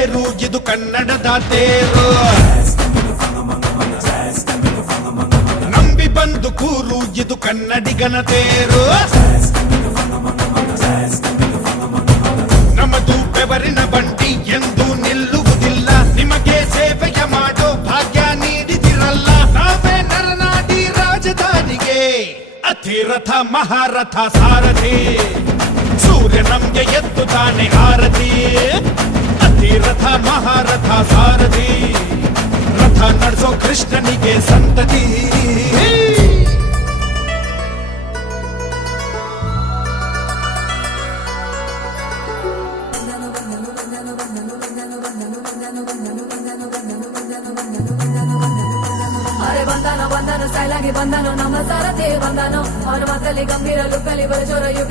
ತೇರು, ಇದು ಕನ್ನಡದ ತೇರು. ನಂಬಿ ಬಂದು ಕೂರು, ಇದು ಕನ್ನಡಿಗನ ತೇರು. ನಮ್ಮದು ಬೆವರಿನ ಬಂಡಿ ಎಂದು ನಿಲ್ಲುವುದಿಲ್ಲ. ನಿಮಗೆ ಸೇವೆಯ ಮಾಡೋ ಭಾಗ್ಯ ನೀಡಿದಿರಲ್ಲ. ನಾವೇ ನರನಾಡಿ ರಾಜಧಾನಿಗೆ. ಅತಿರಥ ಮಹಾರಥ ಸಾರಥಿ. ಸೂರ್ಯ ನಮ್ಗೆ ತಾನೆ ಆರತಿ ಮಹಾರಥ ಸಾರಥಿ ರಥ ನಡೆಸೋ ಕೃಷ್ಣನಿಗೆ ಸಂತತಿ ಅರೆ ಬಂದನೋ ಬಂದನು ಸೈಲಾಗಿ ಬಂದನು ನಮ್ಮ ಸಾರಥಿ ಬಂದನು ಅವನ ಮಾತಲ್ಲಿ ಗಂಭೀರ ಲುಕ್ಕಲ್ಲಿ ಬರಚೋರ ಯು